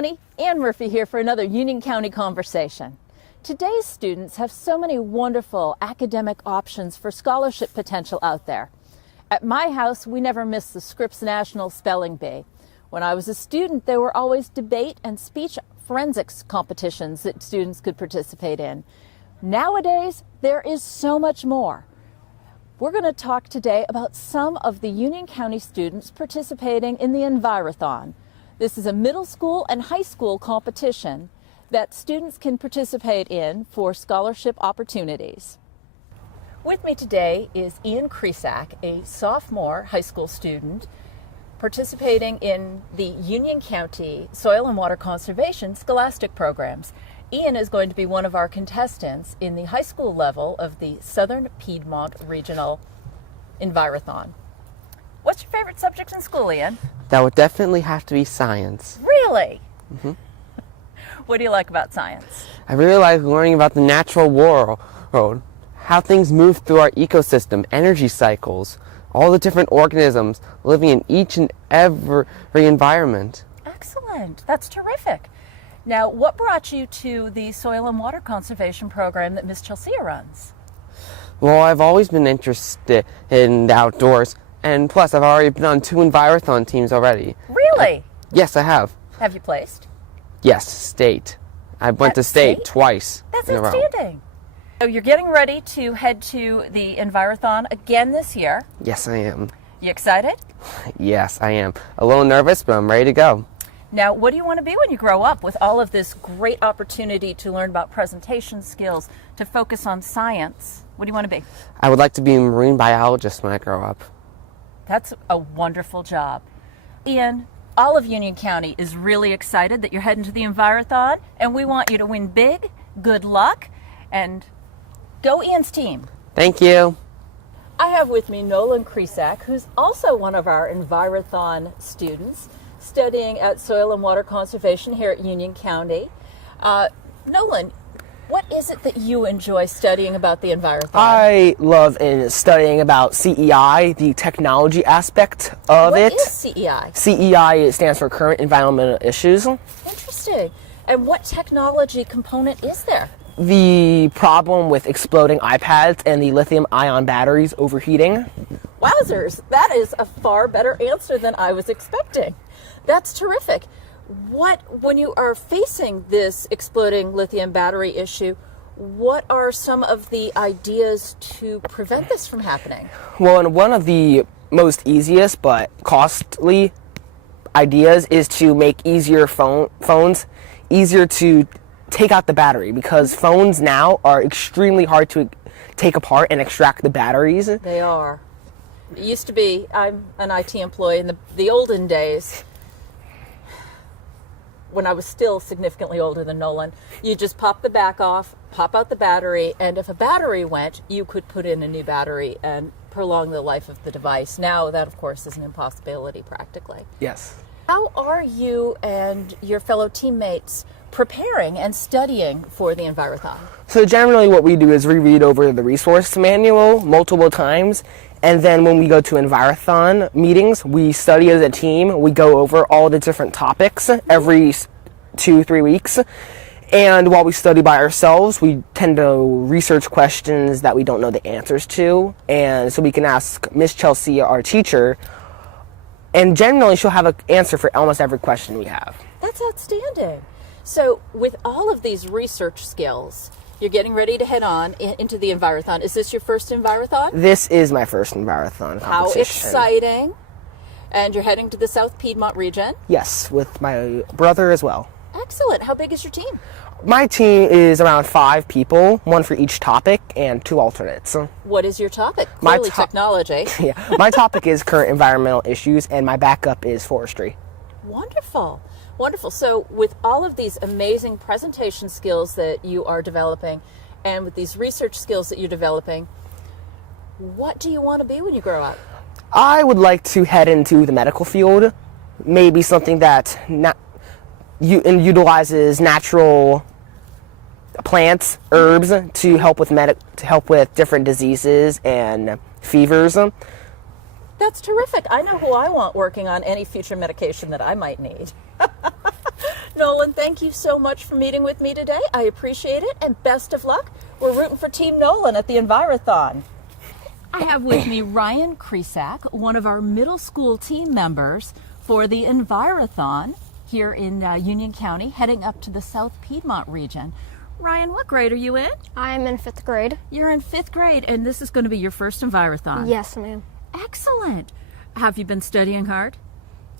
County, Ann Murphy here for another Union County Conversation. Today's students have so many wonderful academic options for scholarship potential out there. At my house, we never missed the Scripps National Spelling Bee. When I was a student, there were always debate and speech forensics competitions that students could participate in. Nowadays, there is so much more. We're going to talk today about some of the Union County students participating in the Envirothon. This is a middle school and high school competition that students can participate in for scholarship opportunities. With me today is Ian Kresak, a sophomore high school student participating in the Union County Soil and Water Conservation Scholastic programs. Ian is going to be one of our contestants in the high school level of the Southern Piedmont Regional Envirothon. What's your favorite subject in school, Ian? That would definitely have to be science. Really? Mm-hmm. What do you like about science? I really like learning about the natural world, how things move through our ecosystem, energy cycles, all the different organisms living in each and every environment. Excellent. That's terrific. Now, what brought you to the Soil and Water Conservation program that Miss Chelsea runs? Well, I've always been interested in the outdoors, and plus I've already been on 2 Envirothon teams already. Really? Yes, I have. Have you placed? Yes, state. I went to state twice. That's in a row. outstanding. So you're getting ready to head to the Envirothon again this year. Yes, I am. You excited? Yes, I am. A little nervous, but I'm ready to go. Now, what do you want to be when you grow up with all of this great opportunity to learn about presentation skills, to focus on science? What do you want to be? I would like to be a marine biologist when I grow up. That's a wonderful job. Ian, all of Union County is really excited that you're heading to the Envirothon, and we want you to win big. Good luck, and go Ian's team. Thank you. I have with me Nolan Kresak, who's also one of our Envirothon students, studying at Soil and Water Conservation here at Union County. Nolan, what is it that you enjoy studying about the Envirothon? I love studying about CEI, the technology aspect of it. What is CEI? CEI stands for Current Environmental Issues. Interesting. And what technology component is there? The problem with exploding iPads and the lithium-ion batteries overheating. Wowzers, that is a far better answer than I was expecting. That's terrific. When you are facing this exploding lithium battery issue, what are some of the ideas to prevent this from happening? Well, and one of the most easiest but costly ideas is to make phones easier to take out the battery, because phones now are extremely hard to take apart and extract the batteries. They are. It used to be, I'm an IT employee in the olden days, when I was still significantly older than Nolan, you just pop the back off, pop out the battery, and if a battery went, you could put in a new battery and prolong the life of the device. Now that, of course, is an impossibility practically. Yes. How are you and your fellow teammates preparing and studying for the Envirothon? So generally what we do is reread over the resource manual multiple times, and then when we go to Envirothon meetings, we study as a team. We go over all the different topics every 2-3 weeks. And while we study by ourselves, we tend to research questions that we don't know the answers to. And so we can ask Miss Chelsea, our teacher, and generally she'll have an answer for almost every question we have. That's outstanding. So with all of these research skills, you're getting ready to head on into the Envirothon. Is this your first Envirothon? This is my first Envirothon competition. How exciting. And you're heading to the South Piedmont region? Yes, with my brother as well. Excellent. How big is your team? My team is around 5 people, 1 for each topic, and 2 alternates. What is your topic? Clearly technology. Yeah, my topic is current environmental issues, and my backup is forestry. Wonderful. Wonderful. So with all of these amazing presentation skills that you are developing, and with these research skills that you're developing, what do you want to be when you grow up? I would like to head into the medical field, maybe something that utilizes natural plants, herbs to help with different diseases and fevers. That's terrific. I know who I want working on any future medication that I might need. Nolan, thank you so much for meeting with me today. I appreciate it, and best of luck. We're rooting for Team Nolan at the Envirothon. I have with me Ryan Kresak, one of our middle school team members for the Envirothon here in Union County, heading up to the South Piedmont region. Ryan, what grade are you in? I'm in 5th grade. You're in 5th grade, and this is going to be your first Envirothon. Yes, ma'am. Excellent. Have you been studying hard?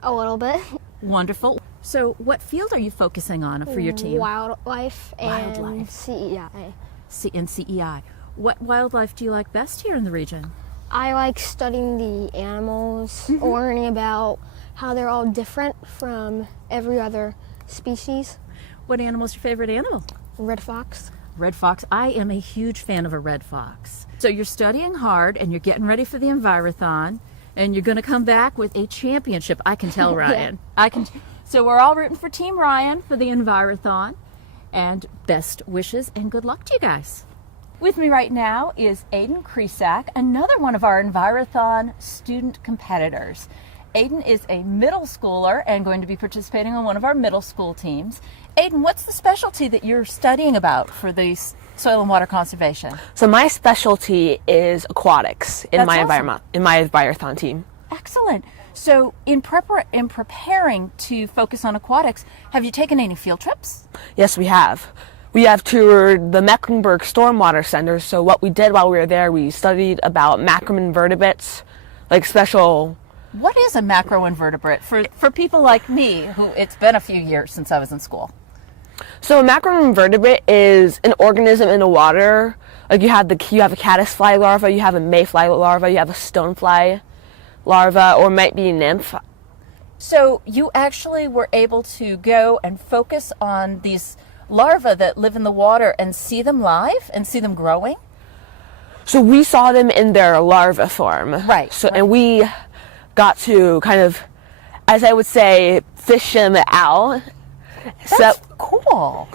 A little bit. Wonderful. So what field are you focusing on for your team? Wildlife and Wildlife. CEI. In CEI. What wildlife do you like best here in the region? I like studying the animals, learning about how they're all different from every other species. What animal is your favorite animal? Red fox. Red fox. I am a huge fan of a red fox. So you're studying hard and you're getting ready for the Envirothon, and you're going to come back with a championship. I can tell, Ryan. I can. So we're all rooting for Team Ryan for the Envirothon, and best wishes and good luck to you guys. With me right now is Aidan Kresak, another one of our Envirothon student competitors. Aidan is a middle schooler and going to be participating on one of our middle school teams. Aidan, what's the specialty that you're studying about for the soil and water conservation? So my specialty is aquatics in That's my awesome. environment, in my Envirothon team. Excellent. So in preparing to focus on aquatics, have you taken any field trips? Yes, we have. We have toured the Mecklenburg Stormwater Center. So what we did while we were there, we studied about macroinvertebrates, like special. What is a macroinvertebrate for people like me who it's been a few years since I was in school? So a macroinvertebrate is an organism in the water. Like you have a caddisfly larva, you have a mayfly larva, you have a stonefly larva, or might be a nymph. So you actually were able to go and focus on these larvae that live in the water and see them live and see them growing? So we saw them in their larva form. Right. So and we got to kind of, as I would say, fish them out. That's cool.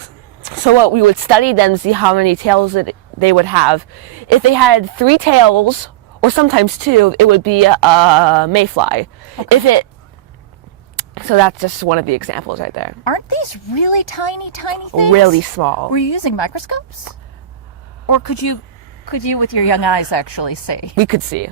So what we would study them, see how many tails that they would have. If they had 3 tails, or sometimes 2, it would be a mayfly. Okay. So that's just one of the examples right there. Aren't these really tiny things? Really small. Were you using microscopes? Or could you with your young eyes actually see? We could see,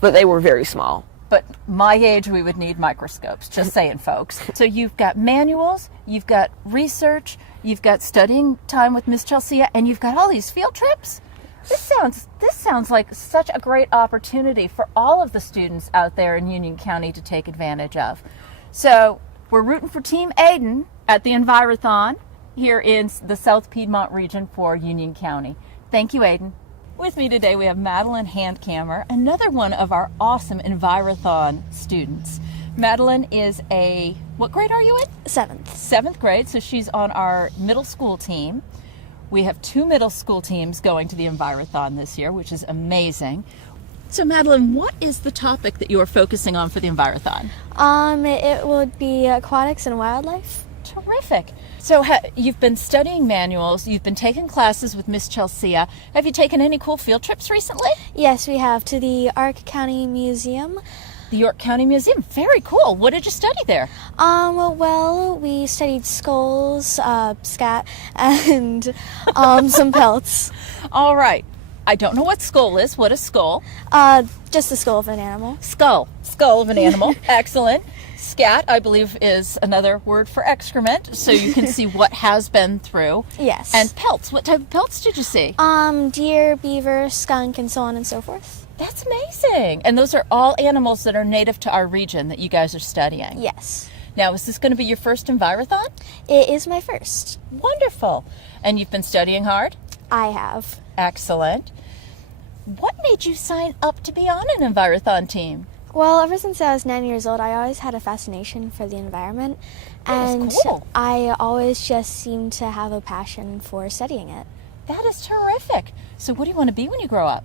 but they were very small. But my age, we would need microscopes, just saying, folks. So you've got manuals, you've got research, you've got studying time with Miss Chelsea, and you've got all these field trips? This sounds like such a great opportunity for all of the students out there in Union County to take advantage of. So we're rooting for Team Aidan at the Envirothon here in the South Piedmont region for Union County. Thank you, Aidan. With me today we have Madilynn Handkammer, another one of our awesome Envirothon students. Madilynn is what grade are you in? 7th. 7th grade, so she's on our middle school team. We have 2 middle school teams going to the Envirothon this year, which is amazing. So Madilynn, what is the topic that you are focusing on for the Envirothon? It would be aquatics and wildlife. Terrific. So you've been studying manuals, you've been taking classes with Miss Chelsea. Have you taken any cool field trips recently? Yes, we have to the York County Museum. The York County Museum, very cool. What did you study there? Well, we studied skulls, scat, and some pelts. All right. I don't know what skull is. What is skull? Just the skull of an animal. Skull of an animal. Excellent. Scat, I believe, is another word for excrement, so you can see what has been through. Yes. And pelts. What type of pelts did you see? Deer, beaver, skunk, and so on and so forth. That's amazing. And those are all animals that are native to our region that you guys are studying. Yes. Now, is this going to be your first Envirothon? It is my first. Wonderful. And you've been studying hard? I have. Excellent. What made you sign up to be on an Envirothon team? Well, ever since I was 9 years old, I always had a fascination for the environment. That is And cool. I always just seemed to have a passion for studying it. That is terrific. So what do you want to be when you grow up?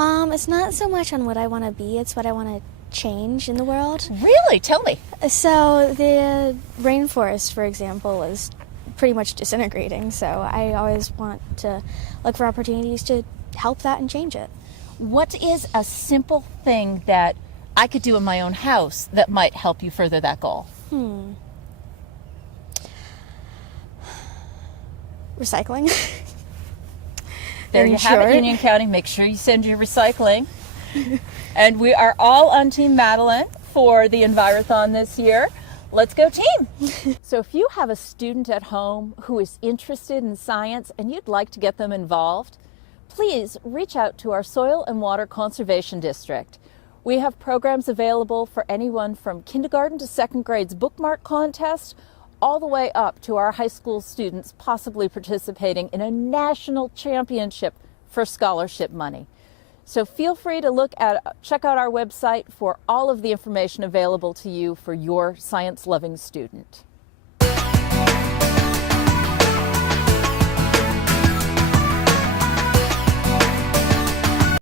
It's not so much on what I want to be, it's what I want to change in the world. Really? Tell me. So the rainforest, for example, is pretty much disintegrating. So I always want to look for opportunities to help that and change it. What is a simple thing that I could do in my own house that might help you further that goal? recycling. There In you have it, short. Union County. Make sure you send your recycling. And we are all on Team Madilynn for the Envirothon this year. Let's go team! So if you have a student at home who is interested in science and you'd like to get them involved, please reach out to our Soil and Water Conservation District. We have programs available for anyone from kindergarten to second grade's bookmark contest, all the way up to our high school students possibly participating in a national championship for scholarship money. So feel free to check out our website for all of the information available to you for your science-loving student.